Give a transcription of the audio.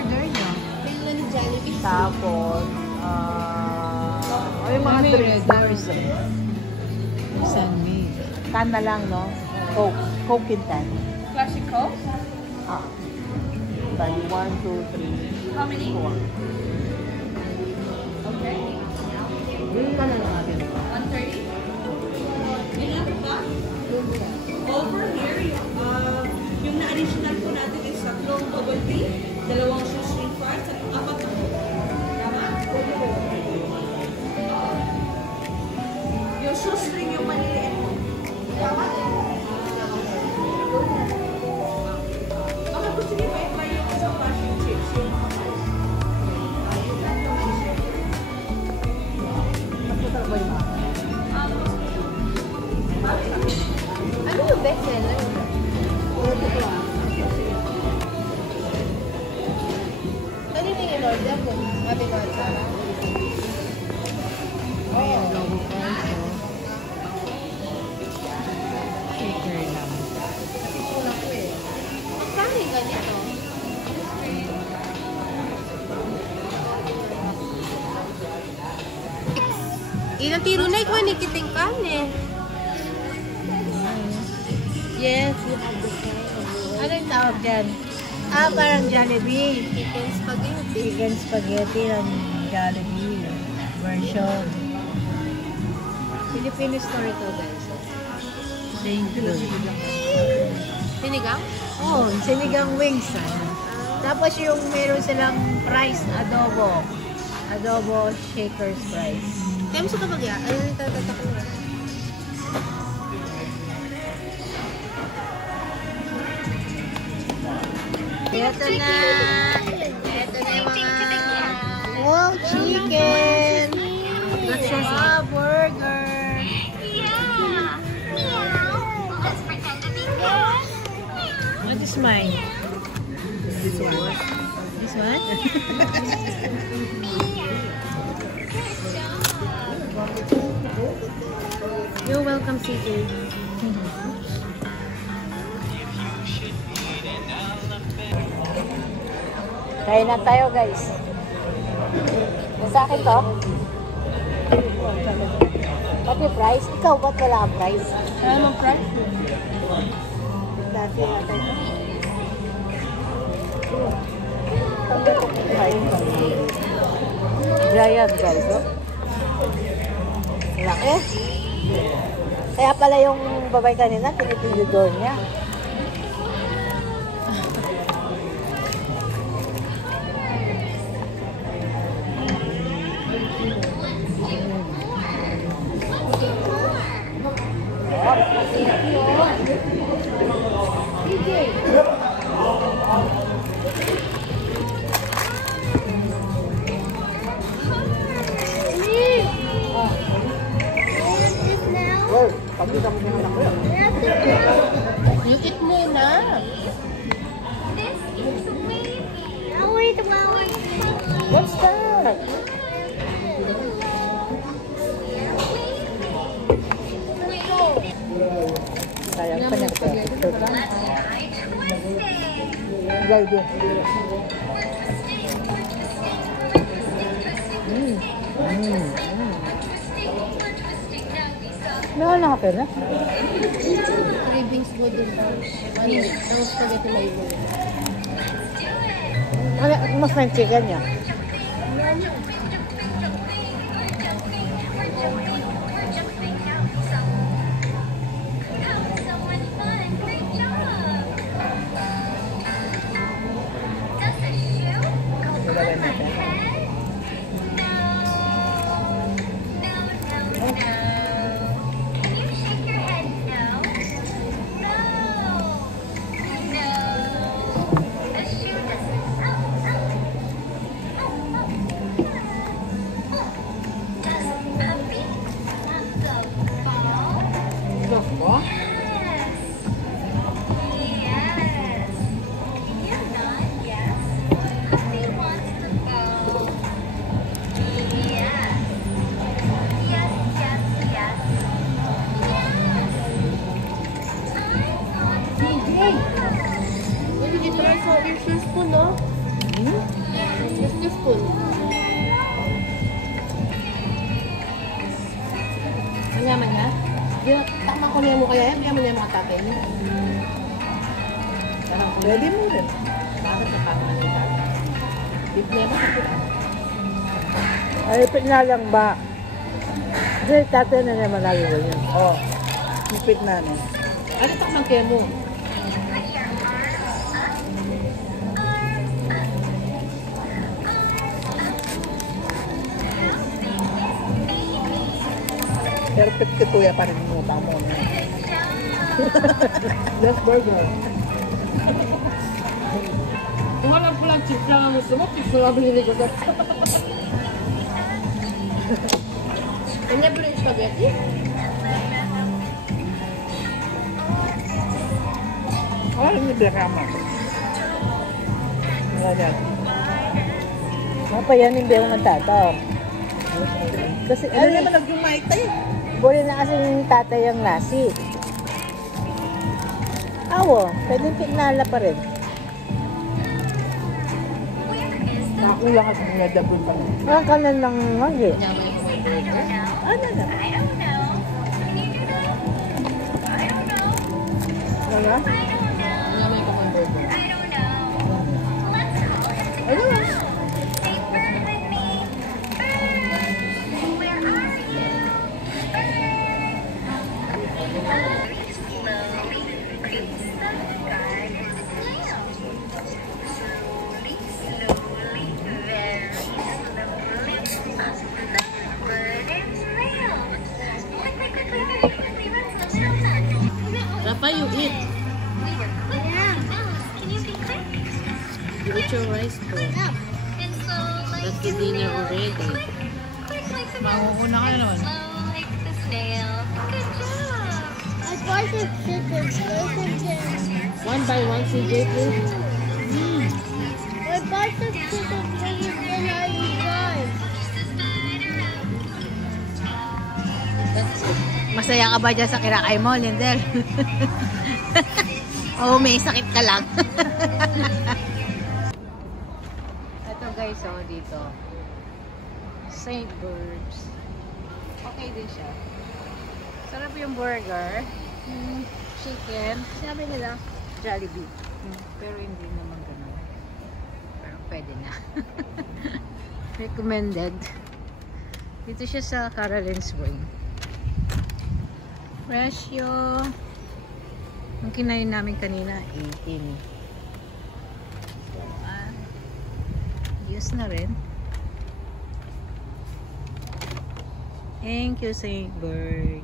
in-order nyo? Tingnan ni Jollibee. Tapos, yung mga drinks na Sandwich. can na lang, no? Coke in can. Classic Coke? Bali, 1, 2, 3, How many? 4. Okay. Yung ka na lang natin. 130? Over here, yung na-additional po natin is tatlong bubble tea, dalawang shoestring fries, at 4 na po. Tama? Yung shoestring yung maliliit. Tama? Baka gusto niyo pa yung isang flashing chips, yung mga fries. Ano yung best seller? Ano yung in-order ko? Mati ba sa Ayan, logo price. Shaker lang. kulang ko eh. Magkano yung ganito? Ilang tiro na ikaw nikiting ka eh. Yes, you have the time. Ano yung tawag dyan? Parang Jollibee. Chicken spaghetti. Chicken spaghetti ng Jollibee version. Filipino store ito guys. Thank you. Sinigang? Oh, sinigang wings. Tapos yung meron silang fries adobo. Adobo shaker's fries. Kaya mo sa kabagya? Ano yung tatatak mo? Ito na. Ito na yung mga wow, chicken. Burger. What is mine? This one. This one? You're welcome, CJ. Kain na tayo, guys. Yung sa akin to. Pati price? Ikaw, ba't wala ang price? Ano ang price? Dati yata ito. Giant, guys. Oh. Laki. Kaya pala yung babay kanina, pinipindidor niya. Pagkita mo yung anak ko yan. You eat mo na. What's that? Sayang pa nagpapicture ka. Gaya. Nawala ka pera? Cravings good din pa. Ano? Ang spaghetti flavor. Ano, mas may chicken niya? Just spoon. Manyaman niya? Takma ko niya mo kaya yan. Manyaman niya mga tatay niya. Pwede mo rin. Bakit nakakaman niya tatay? Di problema sa puta. Ay, na lang ba? Kasi tatay na naman nagawin yun. Oo. Ipit na na. Ano takman kaya mo? Perfect si kuya pa rin mo pa mo. Just burger. Kung alam ko lang, chips lang ang gusto mo, chips lang ang binili ko. Kanya po yung spaghetti? Oh, ini berama. Wala yan. Apa yan yung biyong nagtataw? Kasi ano naman nag-umay tayo? Buli na kasi yung tatay ang nasi. Awo, pwede pinala pa rin. Nakulang kasi nga dabon pa rin. Ang kanan ng magi. Yaman yung burger. Ano na? Ano? Yaman yung burger. Ano na? Rafa, you eat. You eat your rice bro. That's the dinner already. Mauuna ka nun. I bought the chicken. One by one, CJ, please. I bought the chicken and I drive. That's it. Masaya ka ba dyan sa kinakain mo, Lindel? Oo, may sakit ka lang. Ito guys, oh, dito. St. Birds. Okay din siya. Sarap yung burger. Chicken. Sabi nila, Jollibee. Pero hindi naman ganun. Pero pwede na. Recommended. Dito siya sa Caroline's Way. Presyo. Ang kinain namin kanina, 18. So, use na rin. Thank you, St. Bird.